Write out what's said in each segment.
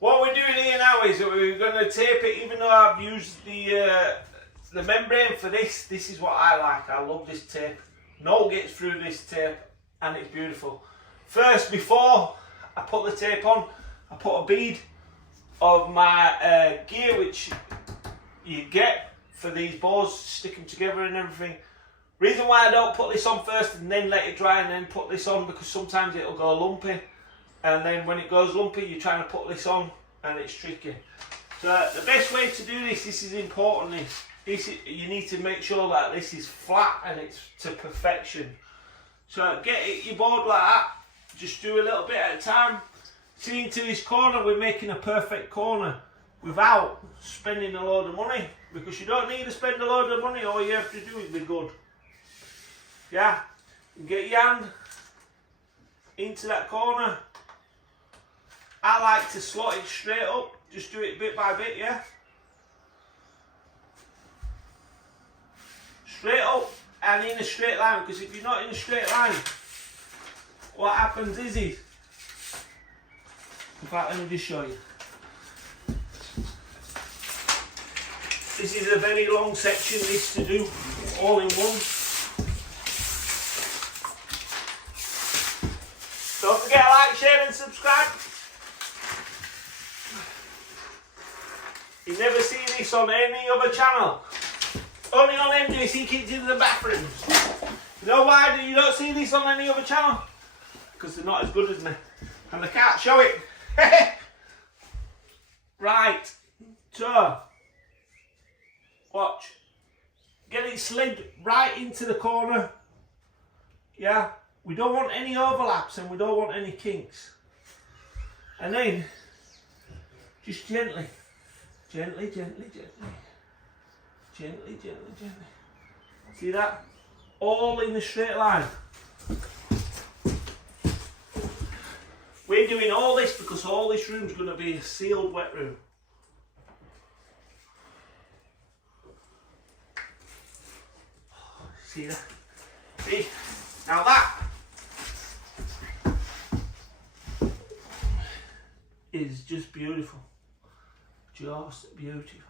What we're doing here now is that we're going to tape it, even though I've used the membrane for this. This is what I like. I love this tape. No gets through this tape and it's beautiful. First, before I put the tape on, I put a bead of my gear, which you get for these bows, stick them together and everything. Reason why I don't put this on first and then let it dry and then put this on, because sometimes it'll go lumpy, and then when it goes lumpy you're trying to put this on and it's tricky. So the best way to do this is important, you need to make sure that this is flat and it's to perfection. So get your board like that, just do a little bit at a time. See, into this corner, we're making a perfect corner without spending a load of money, because you don't need to spend a load of money, all you have to do is be good. Yeah, and get your hand into that corner. I like to slot it straight up, just do it bit by bit, yeah. Straight up and in a straight line, because if you're not in a straight line, what happens is, in fact, let me just show you. This is a very long section, this to do all in one. Don't forget to like, share and subscribe. You've never seen this on any other channel. Only on MJC Kids in the Bathrooms. You know why you don't see this on any other channel? Because they're not as good as me. And they can't show it. Right. So, watch. Get it slid right into the corner. Yeah. We don't want any overlaps and we don't want any kinks. And then, just gently. Gently, gently, gently. Gently, gently, gently. See that? All in a straight line. We're doing all this because all this room's going to be a sealed wet room. See that? See? Now that is just beautiful. Just beautiful.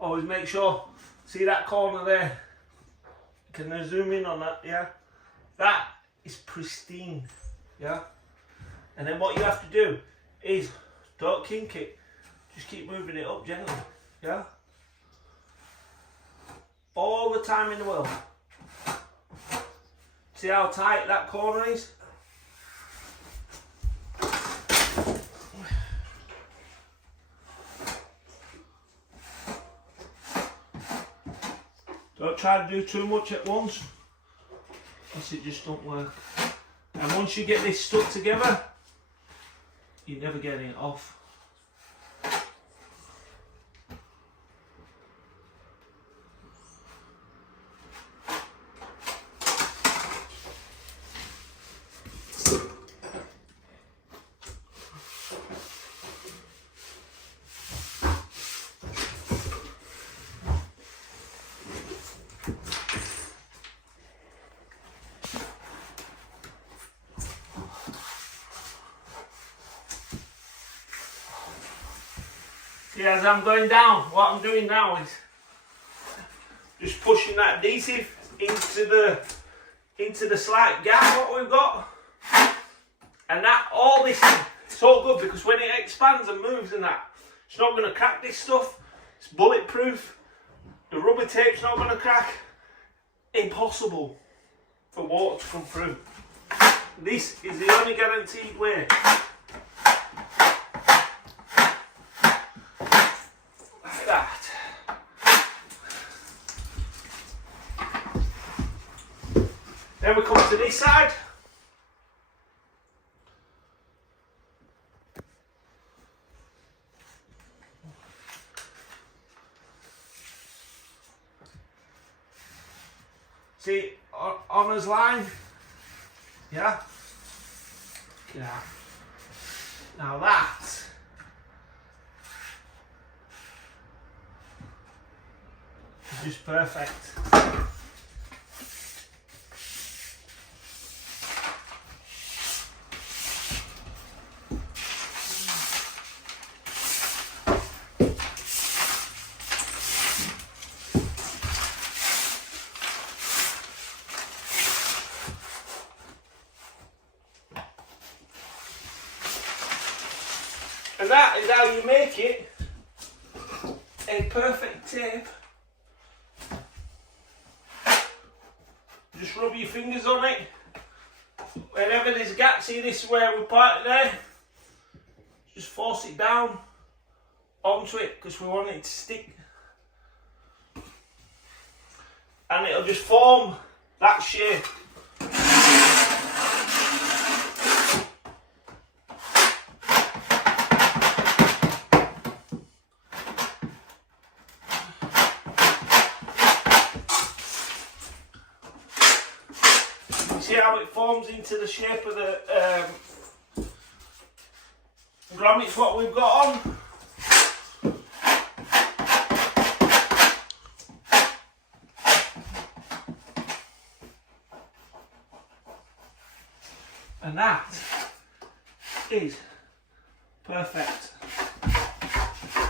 Always make sure, see that corner there? Can I zoom in on that? Yeah? That is pristine. Yeah? And then what you have to do is, don't kink it, just keep moving it up gently. Yeah? All the time in the world. See how tight that corner is? Don't try to do too much at once, else it just don't work. And once you get this stuck together, you're never getting it off. See, as I'm going down, what I'm doing now is just pushing that adhesive into the slight gap what we've got, and that all this is so good because when it expands and moves and that, it's not going to crack this stuff. It's bulletproof. The rubber tape's not going to crack. Impossible for water to come through. This is the only guaranteed way. That. Then we come to this side. See, on his line, yeah. Now that just perfect. And that is how you make it a perfect tape. Just rub your fingers on it. Wherever there's gaps, see this is where we part it there. Just force it down onto it because we want it to stick. And it'll just form that shape. See how it forms into the shape of the grommets what we've got on. And that is perfect.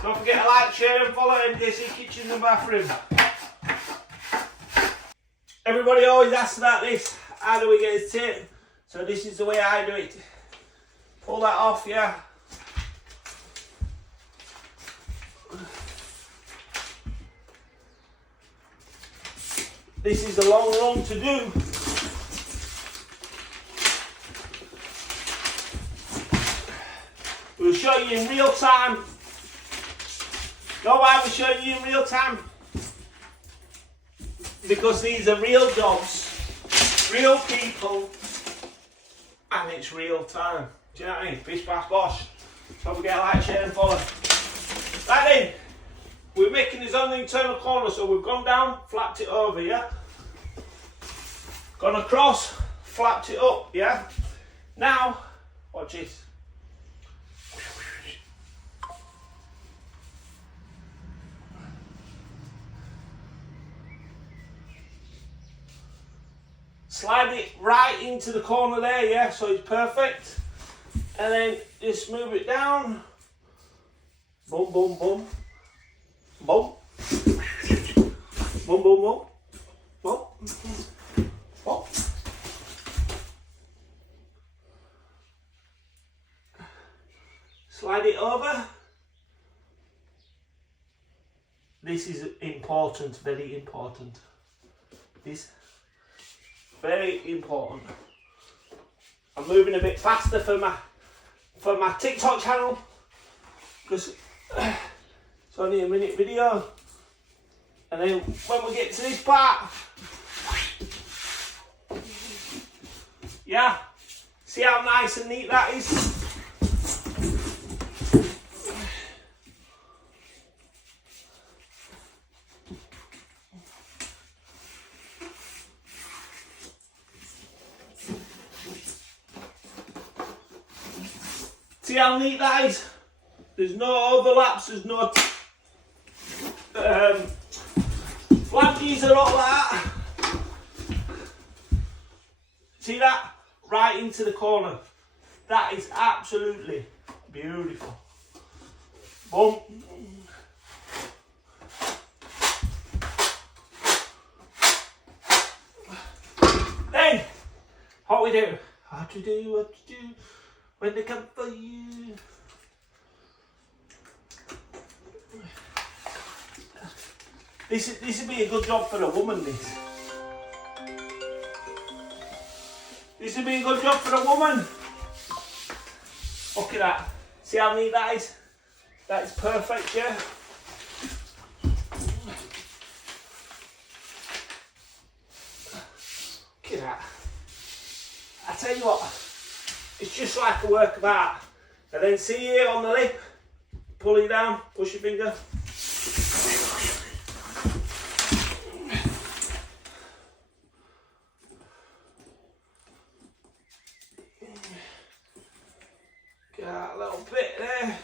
Don't forget to like, share and follow MJC Kitchen and Bathroom. Everybody always asks about this. How do we get his tape? So this is the way I do it. Pull that off, yeah. This is a long run to do. We'll show you in real time. Know why we're showing you in real time? Because these are real jobs. Real people, and it's real time. Do you know what I mean? Bish bash bosh. Don't forget to like, share and follow. Right then, we're making this on the internal corner, so we've gone down, flapped it over, yeah? Gone across, flapped it up, yeah? Now, watch this. Slide it right into the corner there, yeah, so it's perfect. And then just move it down. Boom, boom, boom. Boom. Boom, boom, boom. Boom. Boom. Slide it over. This is important, very important. This. Very important. I'm moving a bit faster for my TikTok channel because it's only a minute video. And then when we get to this part, yeah, see how nice and neat that is? See how neat that is? There's no overlaps, there's no flankies or all that. See that? Right into the corner. That is absolutely beautiful. Boom. Then, what we do? What you do? When they come for you. This would be a good job for a woman, this. This would be a good job for a woman. Look at that. See how neat that is? That is perfect, yeah? Look at that. I tell you what. It's just like a work of art. And then see here on the lip, pull it down, push your finger. Get that little bit there.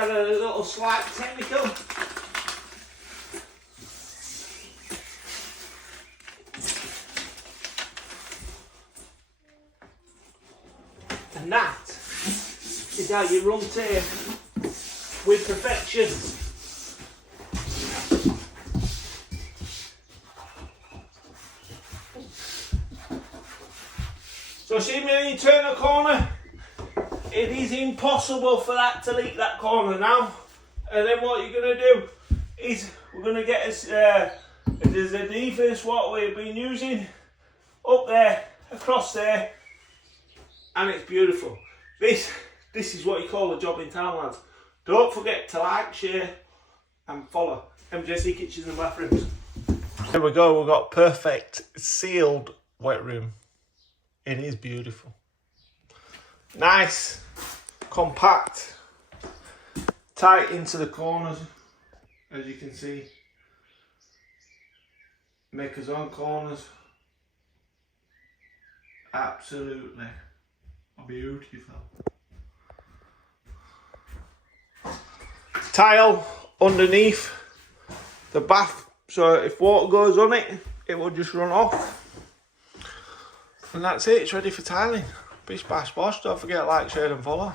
had a little slight technical. And that is how you run tape with perfection. So see me when you turn a corner, it is impossible for that to leak that corner now. And then what you're going to do is we're going to get us, there's a defense what we've been using up there, across there, and it's beautiful. This is what you call a job in town, lads. Don't forget to like, share and follow MJC Kitchens and Bathrooms. There we go, we've got perfect sealed wet room. It is beautiful. Nice, compact, tight into the corners, as you can see. Make our own corners. Absolutely beautiful. Tile underneath the bath, so if water goes on it, it will just run off. And that's it, it's ready for tiling. Bish bash bosh, don't forget to like, share and follow.